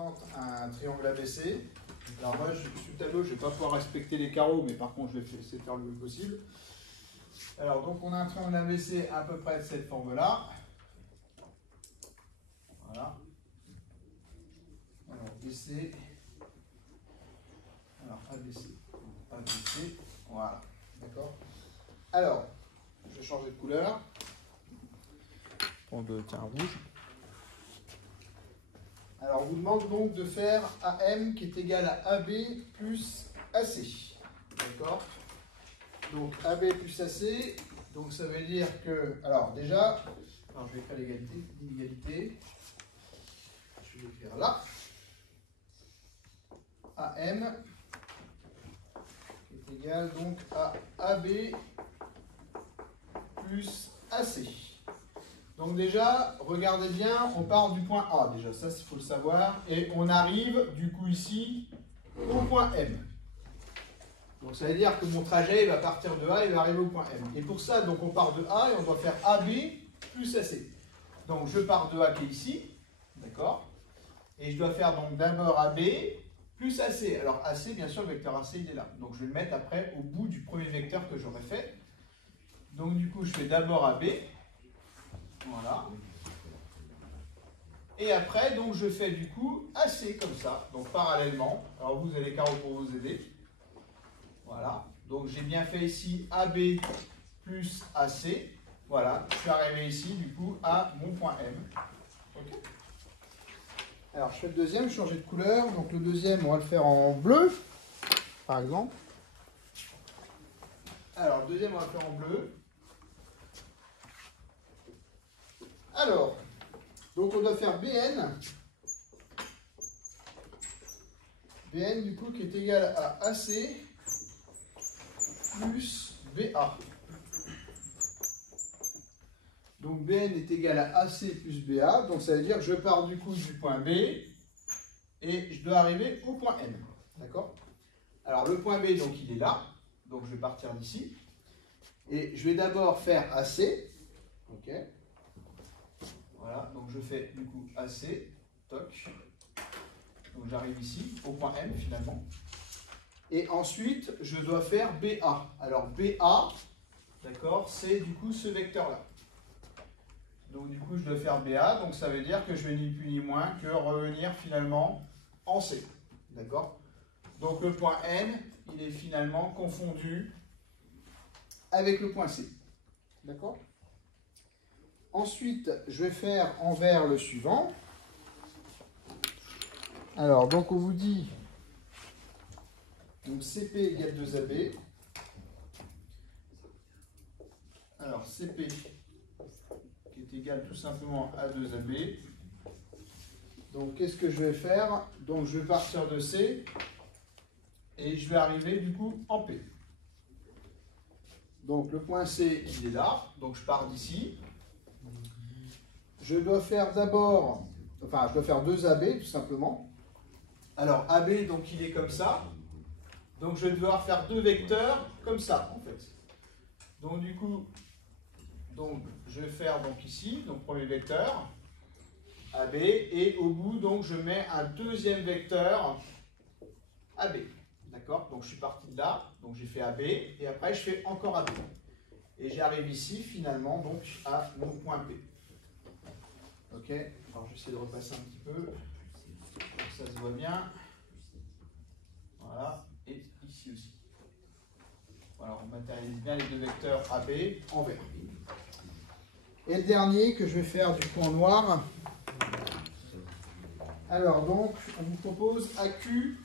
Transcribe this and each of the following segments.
représente un triangle ABC. Alors moi, sur le tableau, je ne vais pas pouvoir respecter les carreaux, mais par contre, je vais essayer de faire le mieux possible. Alors, donc, on a un triangle ABC à peu près de cette forme-là. Voilà. Alors, BC. Alors, ABC. ABC. Voilà. D'accord. Alors, je vais changer de couleur. On va tiens, rouge. Alors, on vous demande donc de faire AM qui est égal à AB plus AC. D'accord? Donc, AB plus AC. Donc, ça veut dire que. Alors, déjà, alors, je vais faire l'égalité. Je vais l'écrire là. AM qui est égal donc à AB plus AC. Donc déjà, regardez bien, on part du point A, déjà, ça il faut le savoir, et on arrive du coup ici au point M. Donc ça veut dire que mon trajet va partir de A et va arriver au point M. Et pour ça, donc on part de A et on doit faire AB plus AC. Donc je pars de A qui est ici, d'accord? Et je dois faire donc d'abord AB plus AC. Alors AC, bien sûr, le vecteur AC il est là. Donc je vais le mettre après au bout du premier vecteur que j'aurais fait. Donc du coup, je fais d'abord AB. Voilà. Et après, donc, je fais du coup AC comme ça, donc parallèlement. Alors, vous avez les carreaux pour vous aider. Voilà. Donc, j'ai bien fait ici AB plus AC. Voilà. Je suis arrivé ici, du coup, à mon point M. OK. Alors, je fais le deuxième, changer de couleur. Donc, le deuxième, on va le faire en bleu, par exemple. Alors, le deuxième, on va le faire en bleu. Alors, donc on doit faire BN. BN du coup qui est égal à AC plus BA. Donc BN est égal à AC plus BA. Donc ça veut dire que je pars du coup du point B et je dois arriver au point N. D'accord? Alors le point B, donc il est là. Donc je vais partir d'ici. Et je vais d'abord faire AC. OK. Voilà, donc je fais du coup AC, toc. Donc j'arrive ici, au point M finalement. Et ensuite, je dois faire BA. Alors BA, d'accord, c'est du coup ce vecteur-là. Donc du coup, je dois faire BA, donc ça veut dire que je vais ni plus ni moins que revenir finalement en C. D'accord? Donc le point N, il est finalement confondu avec le point C. D'accord? Ensuite, je vais faire envers le suivant. Alors, donc on vous dit donc CP égale 2AB. Alors, CP qui est égal tout simplement à 2AB. Donc, qu'est-ce que je vais faire? Donc, je vais partir de C et je vais arriver du coup en P. Donc, le point C, il est là. Donc, je pars d'ici. Je dois faire d'abord, enfin, je dois faire 2AB tout simplement. Alors, AB, donc il est comme ça. Donc, je vais devoir faire deux vecteurs comme ça, en fait. Donc, du coup, donc, je vais faire donc ici, donc premier vecteur, AB, et au bout, donc, je mets un deuxième vecteur AB. D'accord? Donc, je suis parti de là, donc j'ai fait AB, et après, je fais encore AB. Et j'arrive ici, finalement, donc, à mon point P. Ok, alors je vais essayer de repasser un petit peu, pour que ça se voit bien. Voilà, et ici aussi. Voilà, on matérialise bien les deux vecteurs AB en vert. Et le dernier que je vais faire du coup en noir. Alors donc, on vous propose AQ.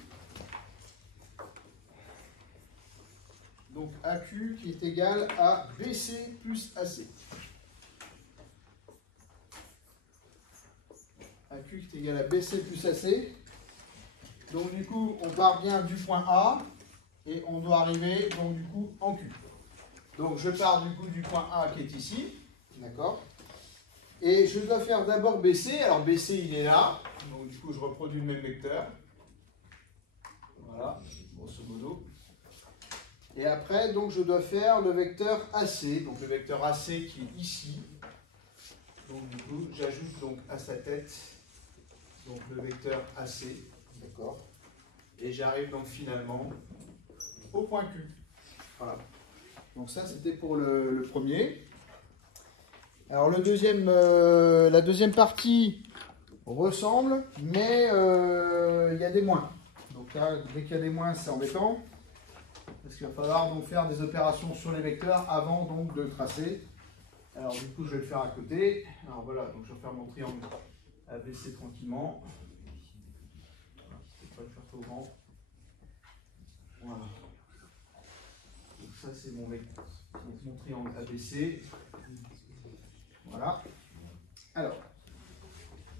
Donc AQ qui est égal à BC plus AC. AQ qui est égal à BC plus AC. Donc du coup, on part bien du point A et on doit arriver donc du coup en Q. Donc je pars du coup du point A qui est ici, d'accord? Et je dois faire d'abord BC. Alors BC il est là, donc du coup je reproduis le même vecteur. Voilà, grosso modo. Et après donc je dois faire le vecteur AC, donc le vecteur AC qui est ici. Donc du coup j'ajoute donc à sa tête donc le vecteur AC, d'accord. Et j'arrive donc finalement au point Q. Voilà. Donc ça, c'était pour le premier. Alors le deuxième, la deuxième partie ressemble, mais il y a des moins. Donc là, dès qu'il y a des moins, c'est embêtant. Parce qu'il va falloir donc faire des opérations sur les vecteurs avant donc de tracer. Alors du coup, je vais le faire à côté. Alors voilà, donc je vais faire mon triangle ABC tranquillement. Voilà, je ne vais pas le faire trop grand. Voilà. Donc ça, c'est mon triangle ABC. Voilà. Alors,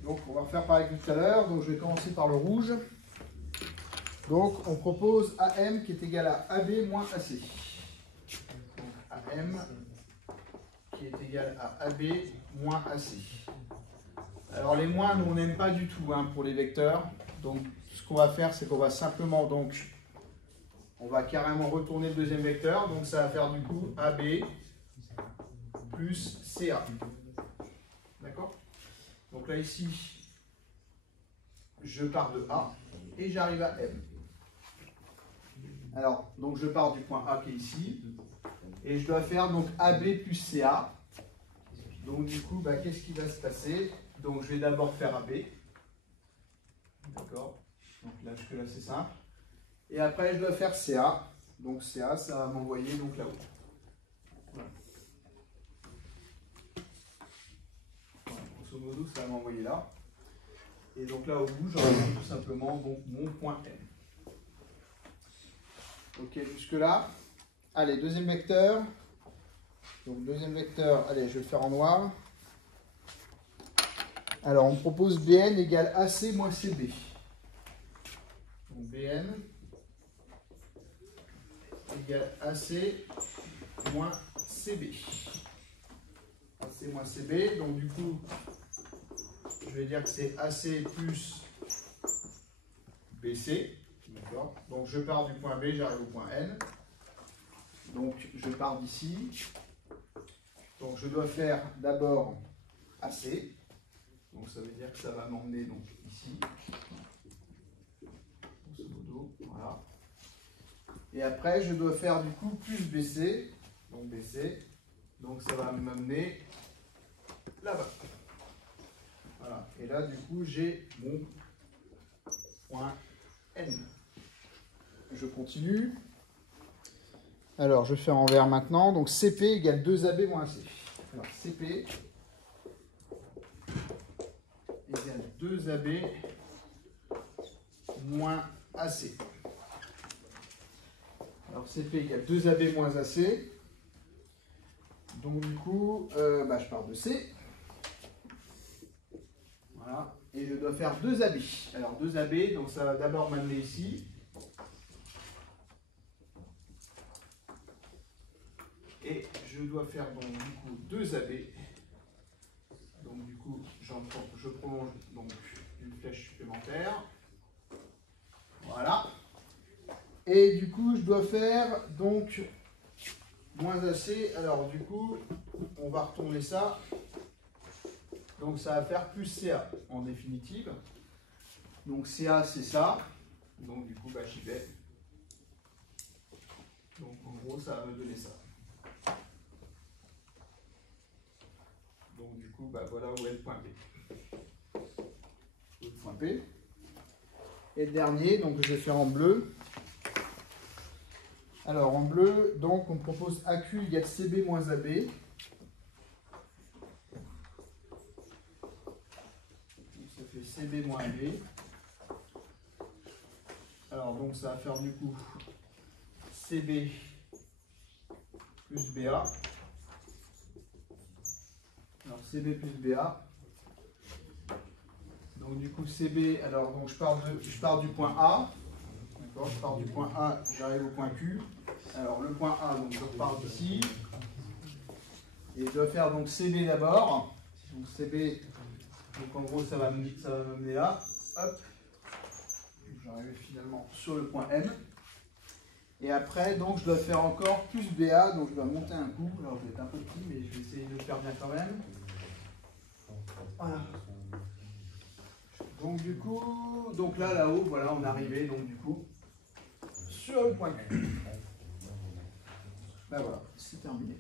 donc on va refaire pareil que tout à l'heure. Donc je vais commencer par le rouge. Donc on propose AM qui est égal à AB moins AC. Donc AM qui est égal à AB moins AC. Alors les moins, nous on n'aime pas du tout pour les vecteurs. Donc ce qu'on va faire, c'est qu'on va simplement on va carrément retourner le deuxième vecteur. Donc ça va faire du coup AB plus CA. D'accord? Donc là ici, je pars de A et j'arrive à M. Alors, donc je pars du point A qui est ici, et je dois faire donc AB plus CA. Donc du coup, qu'est-ce qui va se passer? Donc je vais d'abord faire AB. D'accord? Donc là, jusque là, c'est simple. Et après, je dois faire CA. Donc CA, ça va m'envoyer donc là-haut. Voilà. Voilà, grosso modo, ça va m'envoyer là. Et donc là, au bout, j'aurai tout simplement donc, mon point M. Ok, jusque là. Allez, deuxième vecteur. Donc deuxième vecteur, allez, je vais le faire en noir. Alors, on propose BN égale AC moins CB. Donc BN égale AC moins CB. AC moins CB, donc du coup, je vais dire que c'est AC plus BC. D'accord. Donc je pars du point B, j'arrive au point N. Donc je pars d'ici. Donc je dois faire d'abord AC. Donc ça veut dire que ça va m'emmener donc ici. Grosso modo, voilà. Et après je dois faire du coup plus BC. Donc BC. Donc ça va m'amener là-bas. Voilà. Et là du coup j'ai mon point N. Je continue. Alors, je vais faire en vert maintenant. Donc, CP égale 2AB moins AC. Alors, CP égale 2AB moins AC. Alors, CP égale 2AB moins AC. Donc, du coup, je pars de C. Voilà. Et je dois faire 2AB. Alors, 2AB, donc ça va d'abord m'amener ici. Et je dois faire donc du coup 2 AB. Donc du coup, je prolonge donc une flèche supplémentaire. Voilà. Et du coup, je dois faire donc moins AC. Alors du coup, on va retourner ça. Donc ça va faire plus CA en définitive. Donc CA, c'est ça. Donc du coup, j'y vais. Donc en gros, ça va me donner ça. Donc du coup, voilà où est le point P. Le point P. Et le dernier, donc je vais faire en bleu. Alors en bleu, donc on propose AQ égale CB moins AB. Donc, ça fait CB moins AB. Alors donc ça va faire du coup CB plus BA. Alors CB plus BA. Donc du coup CB, alors donc je pars du point A. D'accord, je pars du point A, j'arrive au point Q. Alors le point A, donc je repars d'ici. Et je dois faire donc CB d'abord. Donc CB, donc en gros ça va m'amener là. Hop. J'arrive finalement sur le point M. Et après, donc, je dois faire encore plus BA, donc je dois monter un coup. Alors, je vais être un peu petit, mais je vais essayer de le faire bien quand même. Voilà. Donc, Donc du coup, donc là-haut, voilà, on est arrivé donc du coup sur le point Q. Ben voilà, c'est terminé.